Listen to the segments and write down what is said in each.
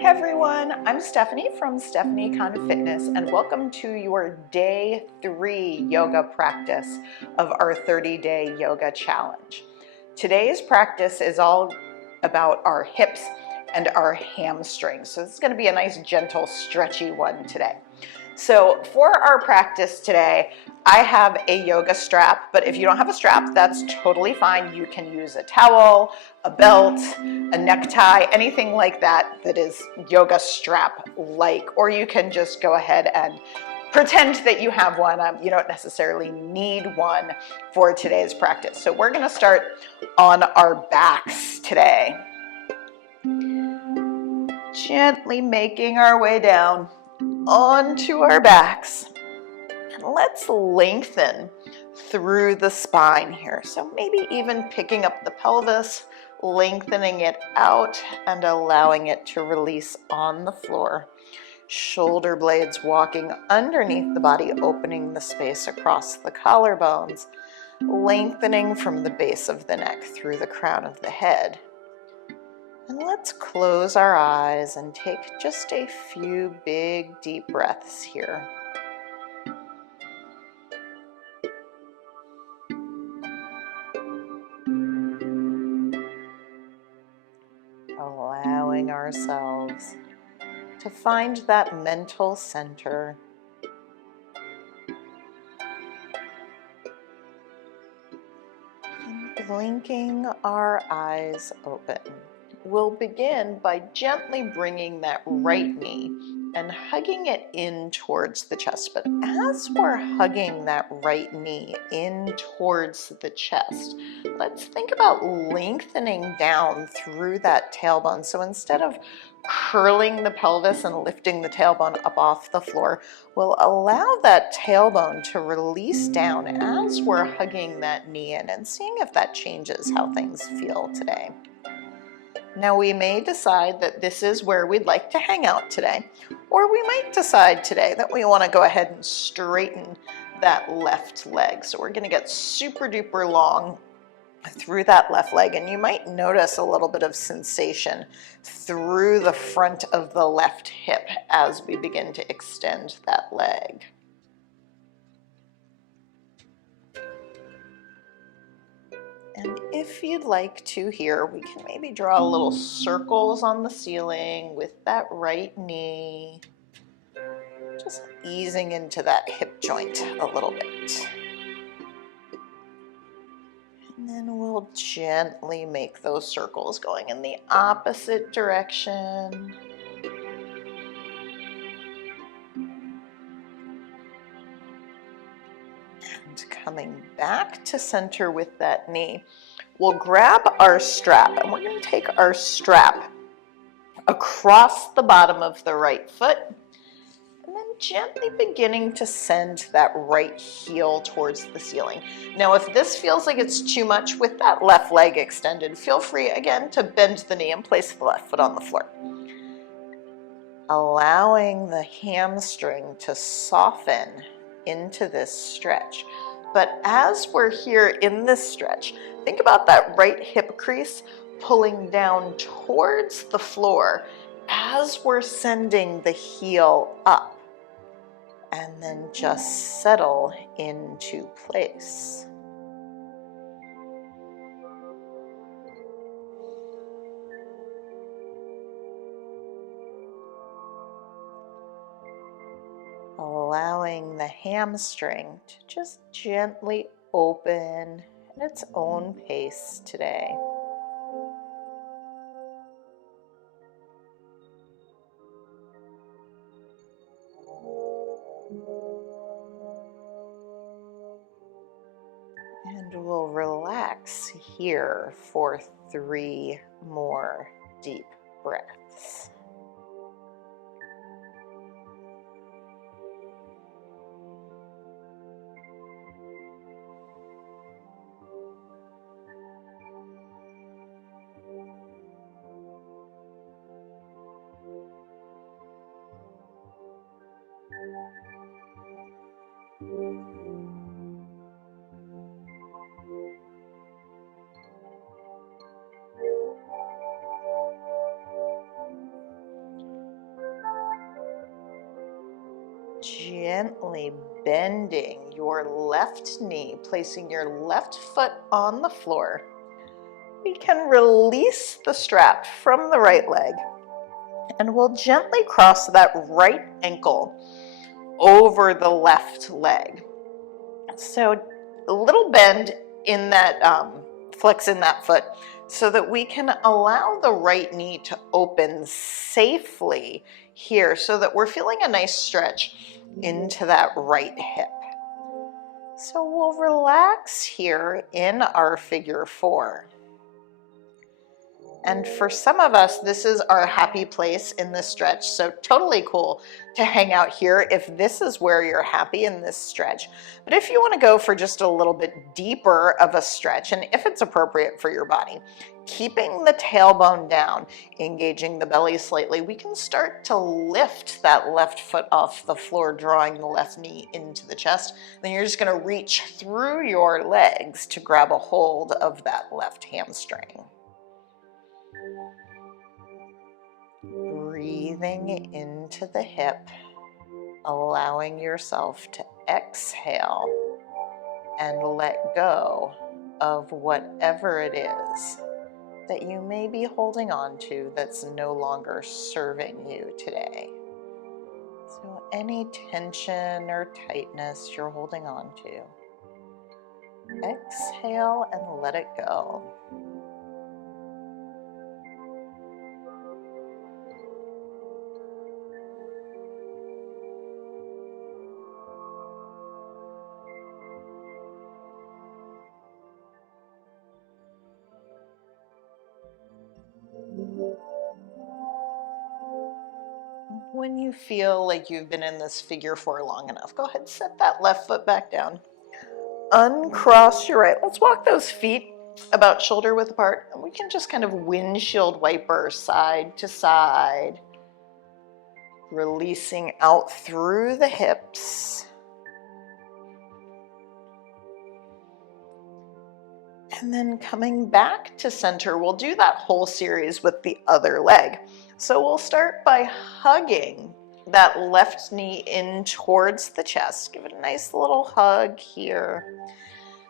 Hey everyone, I'm Stephanie from Stephanie Khan Fitness, and welcome to your day 3 yoga practice of our 30-day yoga challenge. Today's practice is all about our hips and our hamstrings. So this is going to be a nice, gentle, stretchy one today. So for our practice today, I have a yoga strap, but if you don't have a strap, that's totally fine. You can use a towel, a belt, a necktie, anything like that that is yoga strap-like, or you can just go ahead and pretend that you have one. You don't necessarily need one for today's practice. So we're going to start on our backs today. Gently making our way down onto our backs. And let's lengthen through the spine here. So maybe even picking up the pelvis, lengthening it out and allowing it to release on the floor. Shoulder blades walking underneath the body, opening the space across the collarbones, lengthening from the base of the neck through the crown of the head. And let's close our eyes and take just a few big, deep breaths here. Allowing ourselves to find that mental center. And blinking our eyes open. We'll begin by gently bringing that right knee and hugging it in towards the chest. But as we're hugging that right knee in towards the chest, let's think about lengthening down through that tailbone. So instead of curling the pelvis and lifting the tailbone up off the floor, we'll allow that tailbone to release down as we're hugging that knee in and seeing if that changes how things feel today. Now we may decide that this is where we'd like to hang out today, or we might decide today that we want to go ahead and straighten that left leg. So we're going to get super duper long through that left leg, and you might notice a little bit of sensation through the front of the left hip as we begin to extend that leg. And if you'd like to here, we can maybe draw little circles on the ceiling with that right knee, just easing into that hip joint a little bit. And then we'll gently make those circles going in the opposite direction. And coming back to center with that knee, we'll grab our strap, and we're going to take our strap across the bottom of the right foot, and then gently beginning to send that right heel towards the ceiling. Now, if this feels like it's too much with that left leg extended, feel free again to bend the knee and place the left foot on the floor. Allowing the hamstring to soften into this stretch. But as we're here in this stretch, think about that right hip crease pulling down towards the floor as we're sending the heel up, and then just settle into place. Allowing the hamstring to just gently open at its own pace today. And we'll relax here for 3 more deep breaths. Gently bending your left knee, placing your left foot on the floor. We can release the strap from the right leg, and we'll gently cross that right ankle over the left leg. So a little bend in that, flex in that foot, so that we can allow the right knee to open safely here, so that we're feeling a nice stretch into that right hip. So we'll relax here in our figure four. And for some of us, this is our happy place in this stretch. So totally cool to hang out here if this is where you're happy in this stretch. But if you want to go for just a little bit deeper of a stretch, and if it's appropriate for your body, keeping the tailbone down, engaging the belly slightly, we can start to lift that left foot off the floor, drawing the left knee into the chest. Then you're just going to reach through your legs to grab a hold of that left hamstring. Breathing into the hip, allowing yourself to exhale and let go of whatever it is that you may be holding on to that's no longer serving you today. So any tension or tightness you're holding on to, exhale and let it go. When you feel like you've been in this figure four long enough, go ahead and set that left foot back down. Uncross your right. Let's walk those feet about shoulder width apart, and we can just kind of windshield wiper side to side, releasing out through the hips. And then coming back to center, we'll do that whole series with the other leg. So we'll start by hugging that left knee in towards the chest. Give it a nice little hug here.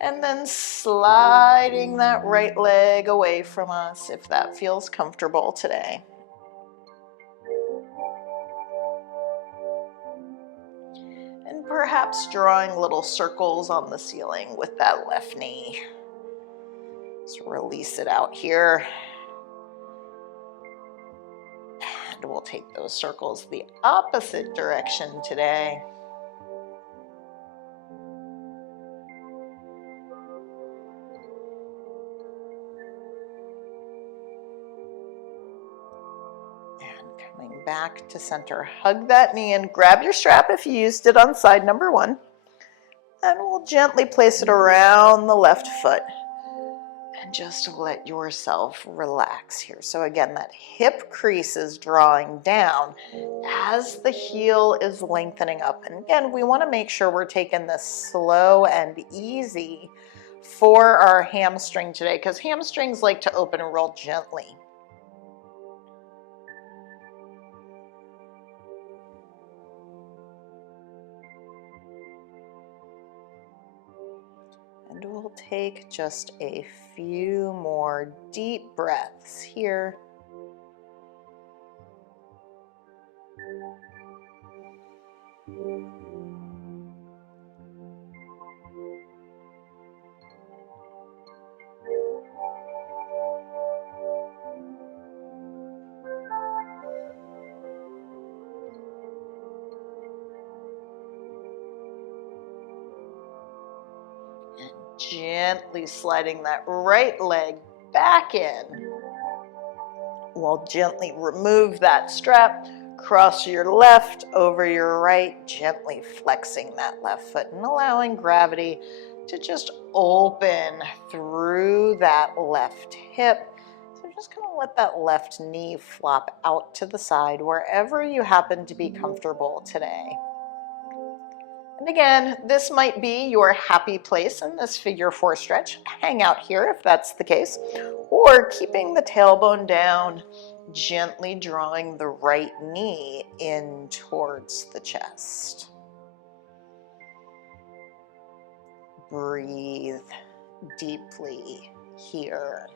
And then sliding that right leg away from us if that feels comfortable today. And perhaps drawing little circles on the ceiling with that left knee. Just release it out here. And we'll take those circles the opposite direction today. And coming back to center, hug that knee and grab your strap if you used it on side number one. And we'll gently place it around the left foot. And just let yourself relax here. So again, that hip crease is drawing down as the heel is lengthening up. And again, we want to make sure we're taking this slow and easy for our hamstring today, because hamstrings like to open real gently. And we'll take just a few more deep breaths here. Gently sliding that right leg back in. We'll gently remove that strap, cross your left over your right, gently flexing that left foot and allowing gravity to just open through that left hip. So just gonna let that left knee flop out to the side wherever you happen to be comfortable today. And again, this might be your happy place in this figure four stretch. Hang out here if that's the case, or keeping the tailbone down, gently drawing the right knee in towards the chest. breathe deeply here.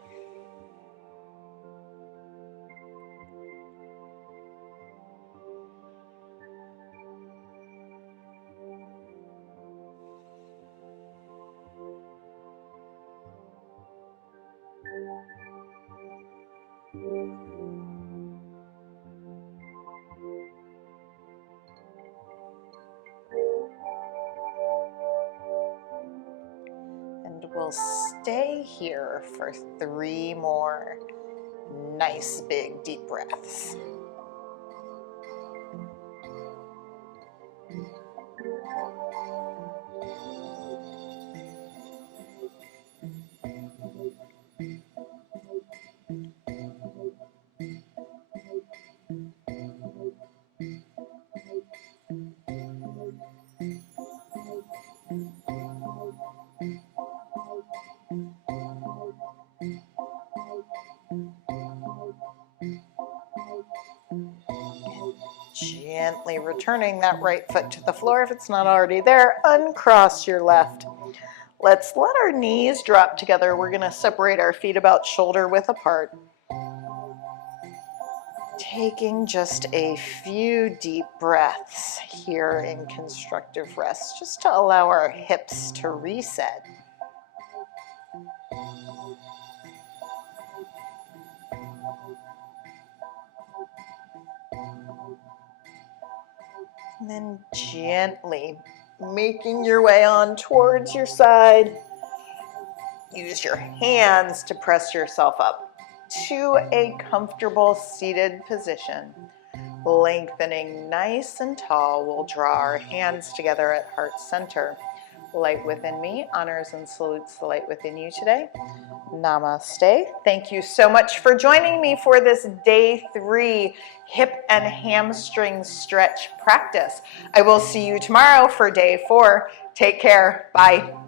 And we'll stay here for 3 more nice big deep breaths. Gently returning that right foot to the floor. If it's not already there, uncross your left. Let's let our knees drop together. We're going to separate our feet about shoulder width apart. Taking just a few deep breaths here in constructive rest, just to allow our hips to reset. And then gently making your way on towards your side. Use your hands to press yourself up to a comfortable seated position. Lengthening nice and tall, we'll draw our hands together at heart center. Light within me honors and salutes the light within you today. Namaste. Thank you so much for joining me for this day 3 hip and hamstring stretch practice. I will see you tomorrow for day 4. Take care. Bye.